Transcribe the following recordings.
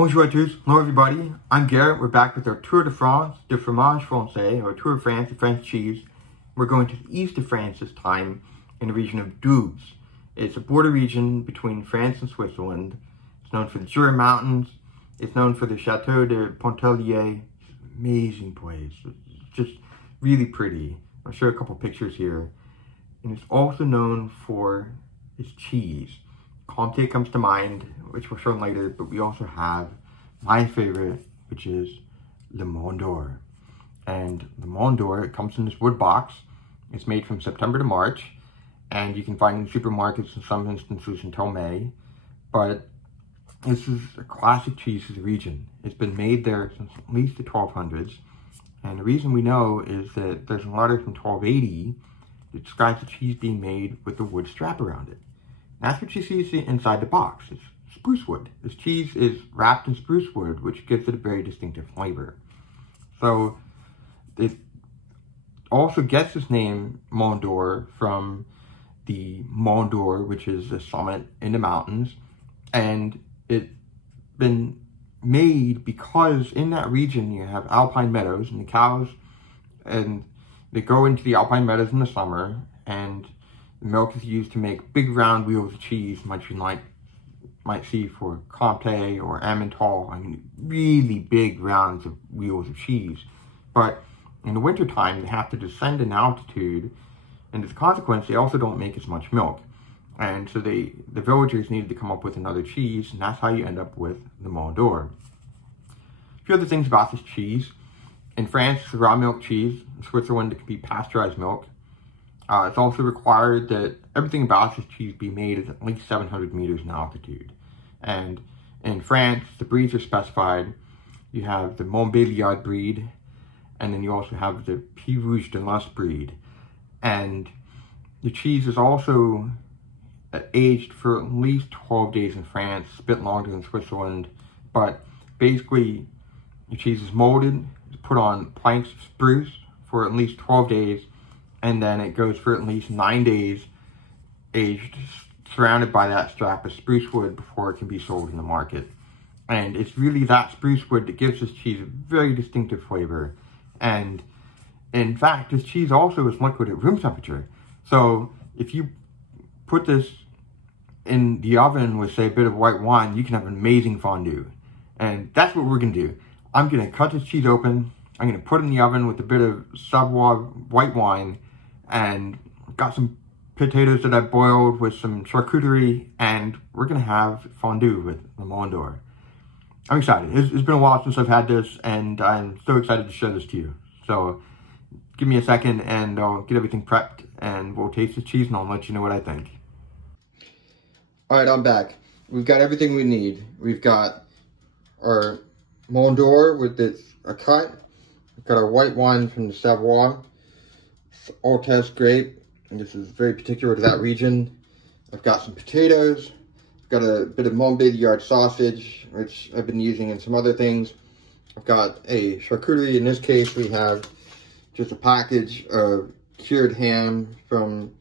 Bonjour à tous, hello everybody, I'm Garrett. We're back with our Tour de France, de fromage français, or Tour de France, the French cheese. We're going to the east of France this time, in the region of Doubs. It's a border region between France and Switzerland. It's known for the Jura Mountains. It's known for the Chateau de Pontellier. It's an amazing place. It's just really pretty. I'll show you a couple pictures here. And it's also known for its cheese. Comté comes to mind, which we'll show later, but we also have my favorite, which is the Mont. And the Mont, it comes in this wood box. It's made from September to March, and you can find it in supermarkets in some instances until May. But this is a classic cheese of the region. It's been made there since at least the 1200s. And the reason we know is that there's a letter from 1280 that describes the cheese being made with the wood strap around it. That's what you see inside the box. It's spruce wood. This cheese is wrapped in spruce wood, which gives it a very distinctive flavor. So it also gets its name Mont d'Or from the Mont d'Or, which is a summit in the mountains. And it's been made because in that region you have alpine meadows, and the cows, and they go into the alpine meadows in the summer, and the milk is used to make big round wheels of cheese, much you might see for Comté or Emmental. I mean, really big rounds of wheels of cheese. But in the wintertime, they have to descend in altitude, and as a consequence, they also don't make as much milk. And so the villagers needed to come up with another cheese, and that's how you end up with the Mont d'Or. A few other things about this cheese. In France, it's a raw milk cheese. In Switzerland, it can be pasteurized milk. It's also required that everything about this cheese be made at least 700 meters in altitude. And in France, the breeds are specified. You have the Mont breed, and then you also have the Pied Rouge de Lus breed. And the cheese is also aged for at least 12 days in France, a bit longer than Switzerland. But basically, the cheese is molded, it's put on planks of spruce for at least 12 days, and then it goes for at least 9 days aged, surrounded by that strap of spruce wood before it can be sold in the market. And it's really that spruce wood that gives this cheese a very distinctive flavor. And in fact, this cheese also is liquid at room temperature. So if you put this in the oven with, say, a bit of white wine, you can have an amazing fondue. And that's what we're gonna do. I'm gonna cut this cheese open. I'm gonna put it in the oven with a bit of Savoy white wine, and got some potatoes that I boiled with some charcuterie, and we're gonna have fondue with the Mont d'Or. I'm excited. It's been a while since I've had this, and I'm so excited to show this to you. So give me a second and I'll get everything prepped, and we'll taste the cheese and I'll let you know what I think. All right, I'm back. We've got everything we need. We've got our Mont d'Or with its cut. We've got our white wine from the Savoy. Altesse grape, and this is very particular to that region. I've got some potatoes. I've got a bit of Montbéliard sausage, which I've been using in some other things. I've got a charcuterie. In this case, we have just a package of cured ham from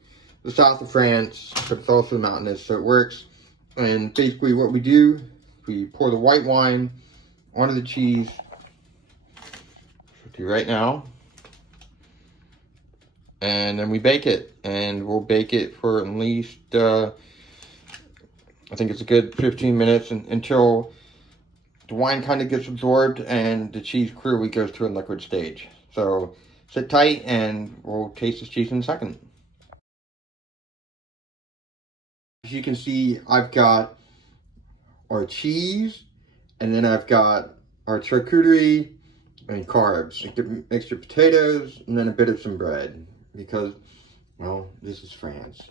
the south of France, but it's also mountainous, so it works. And basically what we do, we pour the white wine onto the cheese. I'll do right now. And then we bake it, and we'll bake it for at least, I think it's a good 15 minutes until the wine kind of gets absorbed and the cheese clearly goes to a liquid stage. So sit tight and we'll taste this cheese in a second. As you can see, I've got our cheese, and then I've got our charcuterie and carbs, like the mixture of potatoes, and then a bit of some bread. Because, well, this is France.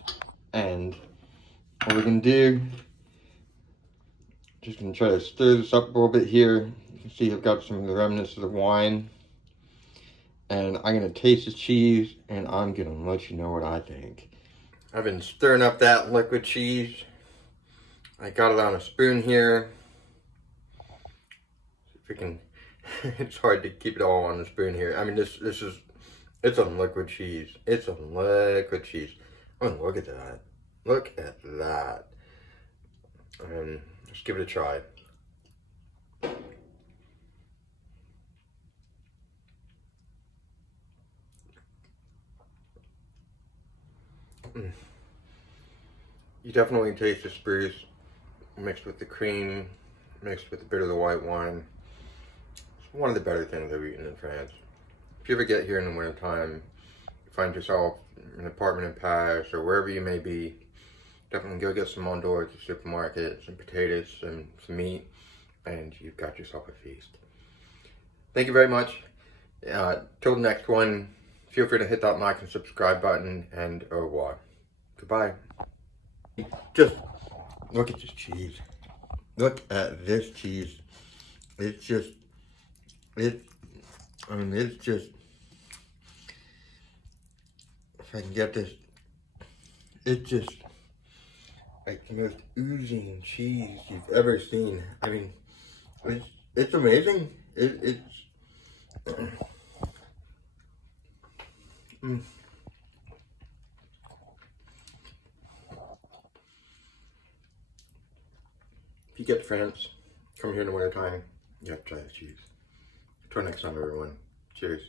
And what we're gonna do, just gonna try to stir this up a little bit here. You can see I've got some of the remnants of the wine. And I'm gonna taste the cheese, and I'm gonna let you know what I think. I've been stirring up that liquid cheese. I got it on a spoon here. See if we can, it's hard to keep it all on the spoon here. I mean, it's a liquid cheese. It's a liquid cheese. Oh, look at that. Look at that. Let's give it a try. You definitely taste the spruce mixed with the cream, mixed with a bit of the white wine. It's one of the better things I've eaten in France. If you ever get here in the wintertime, you find yourself in an apartment in Paris or wherever you may be, definitely go get some Mont at the supermarket, some potatoes, some meat, and you've got yourself a feast. Thank you very much. Till the next one, feel free to hit that like and subscribe button, and au revoir. Goodbye. Just look at this cheese. Look at this cheese. It's just, it's just, if I can get this, it's just like the most oozing cheese you've ever seen. I mean, it's amazing. It's If you get to France, come here in the wintertime, you have to try the cheese. Till next time, everyone. Cheers.